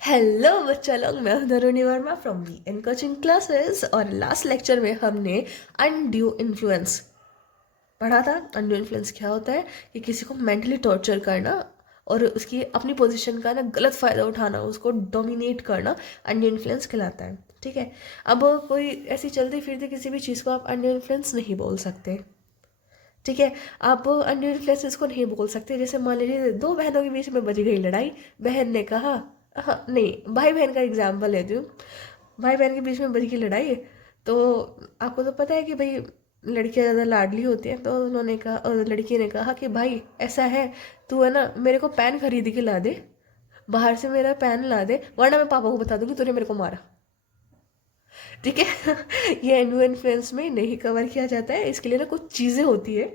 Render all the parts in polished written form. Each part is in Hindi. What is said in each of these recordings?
हेलो बच्चा लोग, मैं हूं Dharuni Verma from V N coaching classes. और लास्ट लेक्चर में हमने अनड्यू इन्फ्लुएंस पढ़ा था। अनड्यू इन्फ्लुएंस क्या होता है कि किसी को मेंटली टॉर्चर करना और उसकी अपनी पोजीशन का ना गलत फ़ायदा उठाना, उसको डोमिनेट करना अनड्यू इन्फ्लुएंस कहलाता है। ठीक है। अब कोई ऐसी चलती फिरती किसी भी चीज़ को आप अनड्यू इन्फ्लुएंस नहीं बोल सकते। ठीक है। आप अनड्यू इन्फ्लुएंस इसको नहीं बोल सकते। जैसे मान लीजिए दो बहनों के बीच में बज गई लड़ाई। बहन ने कहा, हाँ नहीं, भाई बहन का एग्जाम्पल लेती हूँ। भाई बहन के बीच में बज गई लड़ाई। तो आपको तो पता है कि भाई लड़कियां ज़्यादा लाडली होती हैं। तो उन्होंने कहा, लड़की ने कहा कि भाई ऐसा है, तू है ना मेरे को पेन खरीद के ला दे, बाहर से मेरा पेन ला दे, वरना मैं पापा को बता दूंगी तूने मेरे को मारा। ठीक है। ये एनुअल इन्फ्लुएंस में नहीं कवर किया जाता है। इसके लिए ना कुछ चीज़ें होती है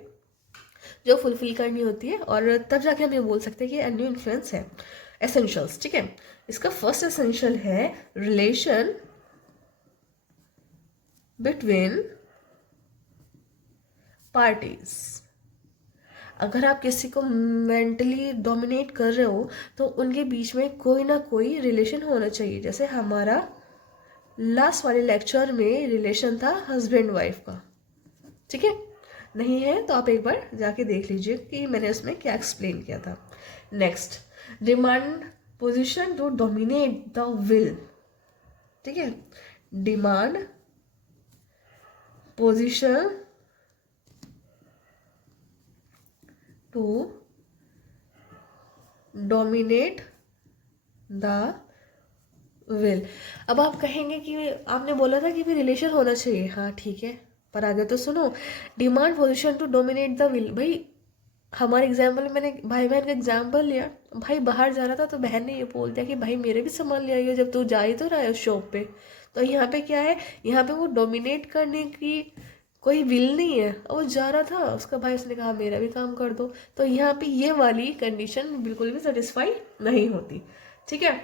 जो फुलफिल करनी होती है, और तब जाके हम ये बोल सकते हैं कि एनुअल इन्फ्लुएंस है। एसेंशियल्स, ठीक है। इसका फर्स्ट एसेंशियल है रिलेशन बिटवीन पार्टीज। अगर आप किसी को मेंटली डोमिनेट कर रहे हो तो उनके बीच में कोई ना कोई रिलेशन होना चाहिए। जैसे हमारा लास्ट वाले लेक्चर में रिलेशन था हस्बैंड वाइफ का। ठीक है। नहीं है तो आप एक बार जाके देख लीजिए कि मैंने उसमें क्या एक्सप्लेन किया था। Next, demand position to dominate the will. ठीक है। Demand position to dominate the will. अब आप कहेंगे कि आपने बोला था कि भी रिलेशन होना चाहिए। हाँ ठीक है, पर आगे तो सुनो। Demand position to dominate the will, भाई हमारे एग्जाम्पल में मैंने भाई बहन का एग्जाम्पल लिया। भाई बाहर जा रहा था तो बहन ने ये बोल दिया कि भाई मेरे भी सामान ले आइए, जब तू जा ही तो रहा है उस शॉप पे। तो यहाँ पे क्या है, यहाँ पे वो डोमिनेट करने की कोई विल नहीं है। और वो जा रहा था, उसका भाई उसने कहा मेरा भी काम कर दो। तो यहाँ पे ये वाली कंडीशन बिल्कुल भी सेटिस्फाई नहीं होती। ठीक है।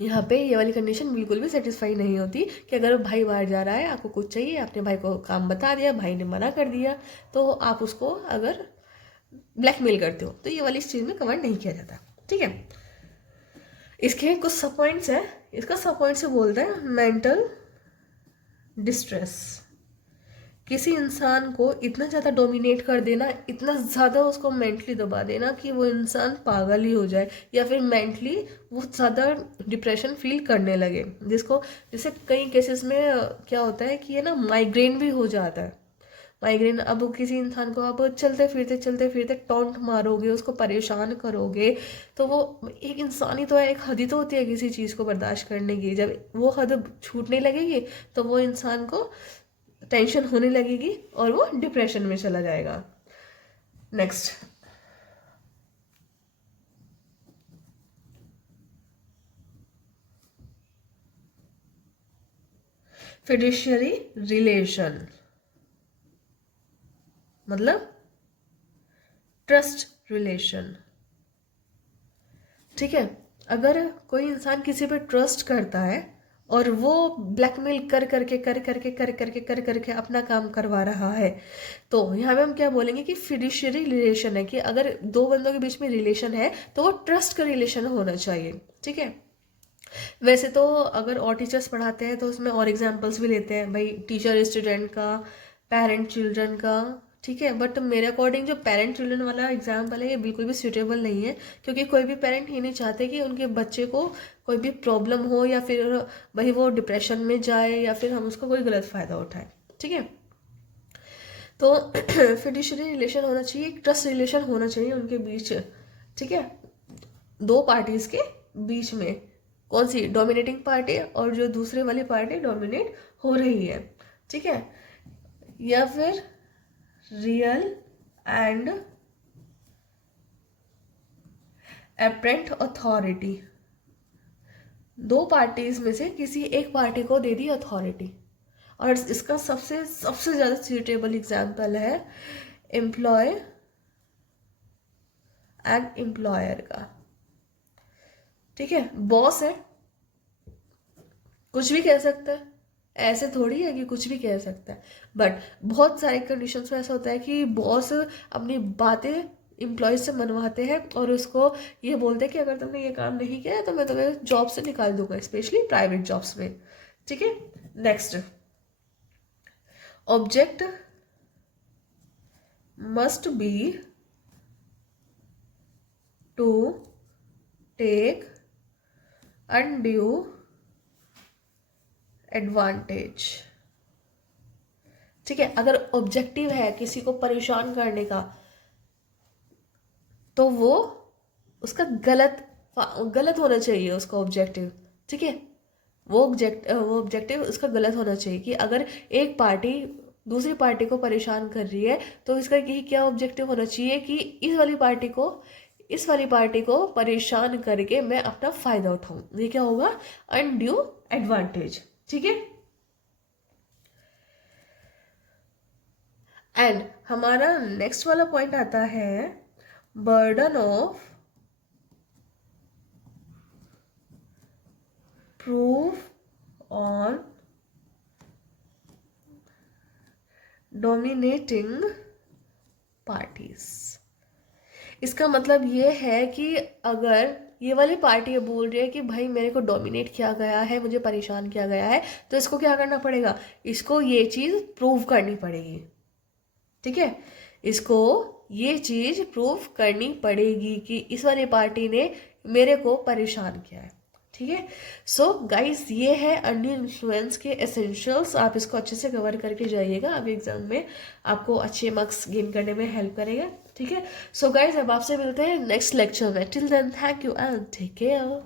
यहाँ पे ये वाली कंडीशन बिल्कुल भी सेटिस्फाई नहीं होती कि अगर भाई बाहर जा रहा है, आपको कुछ चाहिए, आपने भाई को काम बता दिया, भाई ने मना कर दिया, तो आप उसको अगर ब्लैकमेल करते हो तो ये वाली इस चीज़ में कवर नहीं किया जाता। ठीक है। इसके कुछ सब पॉइंट्स है। इसका सब पॉइंट से बोलते हैं मेंटल डिस्ट्रेस। किसी इंसान को इतना ज़्यादा डोमिनेट कर देना, इतना ज़्यादा उसको मेंटली दबा देना कि वो इंसान पागल ही हो जाए, या फिर मेंटली वो ज़्यादा डिप्रेशन फील करने लगे। जिसको जैसे कई केसेस में क्या होता है कि ये ना माइग्रेन भी हो जाता है। माइग्रेन, अब किसी इंसान को आप चलते फिरते टॉन्ट मारोगे, उसको परेशान करोगे, तो वो एक इंसान ही तो है, एक हद ही तो होती है किसी चीज़ को बर्दाश्त करने की। जब वो हद छूटने लगेगी तो वो इंसान को टेंशन होने लगेगी और वो डिप्रेशन में चला जाएगा। नेक्स्ट, फिड्यूशियरी रिलेशन मतलब ट्रस्ट रिलेशन। ठीक है। अगर कोई इंसान किसी पे ट्रस्ट करता है और वो ब्लैकमेल कर करके अपना काम करवा रहा है, तो यहाँ पे हम क्या बोलेंगे कि फिड्यूशियरी रिलेशन है। कि अगर दो बंदों के बीच में रिलेशन है तो वो ट्रस्ट का रिलेशन होना चाहिए। ठीक है। वैसे तो अगर और टीचर्स पढ़ाते हैं तो उसमें और एग्जांपल्स भी लेते हैं, भाई टीचर स्टूडेंट का, पेरेंट चिल्ड्रन का। ठीक है। बट मेरे अकॉर्डिंग जो पेरेंट चिल्ड्रन वाला एग्जाम्पल है ये बिल्कुल भी सूटेबल नहीं है, क्योंकि कोई भी पेरेंट ये नहीं चाहते कि उनके बच्चे को कोई भी प्रॉब्लम हो, या फिर भाई वो डिप्रेशन में जाए, या फिर हम उसका कोई गलत फ़ायदा उठाएं। ठीक है। तो फिड्यूशियरी रिलेशन होना चाहिए, ट्रस्ट रिलेशन होना चाहिए उनके बीच। ठीक है। दो पार्टीज के बीच में कौन सी डोमिनेटिंग पार्टी और जो दूसरे वाली पार्टी डोमिनेट हो रही है। ठीक है। या फिर रियल एंड एपरेंट अथॉरिटी, दो पार्टीज में से किसी एक पार्टी को दे दी अथॉरिटी। और इसका सबसे सबसे ज़्यादा सूटेबल एग्जाम्पल है एम्प्लॉय एंड एम्प्लॉयर का। ठीक है। बॉस है, कुछ भी कह सकता है, ऐसे थोड़ी है कि कुछ भी कह सकता है। बट बहुत सारे कंडीशंस में ऐसा होता है कि बॉस अपनी बातें एम्प्लॉय से मनवाते हैं और उसको ये बोलते हैं कि अगर तुमने ये काम नहीं किया तो मैं तुम्हें जॉब से निकाल दूंगा, स्पेशली प्राइवेट जॉब्स में। ठीक है, next, object must be to take undue advantage. ठीक है, अगर ऑब्जेक्टिव है किसी को परेशान करने का तो वो उसका गलत होना चाहिए उसका ऑब्जेक्टिव। ठीक है, वो ऑब्जेक्टिव उसका गलत होना चाहिए कि अगर एक पार्टी दूसरी पार्टी को परेशान कर रही है तो इसका यही क्या ऑब्जेक्टिव होना चाहिए कि इस वाली पार्टी को परेशान करके मैं अपना फायदा उठाऊं। ये क्या होगा, अनड्यू एडवांटेज। ठीक है, एंड हमारा नेक्स्ट वाला पॉइंट आता है burden of proof on dominating parties. इसका मतलब ये है कि अगर ये वाली पार्टी बोल रही है कि भाई मेरे को डोमिनेट किया गया है, मुझे परेशान किया गया है, तो इसको क्या करना पड़ेगा, इसको ये चीज़ प्रूव करनी पड़ेगी। ठीक है, इसको ये चीज़ प्रूव करनी पड़ेगी कि इस वाली पार्टी ने मेरे को परेशान किया है। ठीक है, सो गाइस ये है अनड्यू इन्फ्लुएंस के एसेंशियल्स। आप इसको अच्छे से कवर करके जाइएगा, आप एग्जाम में आपको अच्छे मार्क्स गेन करने में हेल्प करेगा। ठीक है, सो गाइस अब आपसे मिलते हैं नेक्स्ट लेक्चर में। Till then thank you and take care.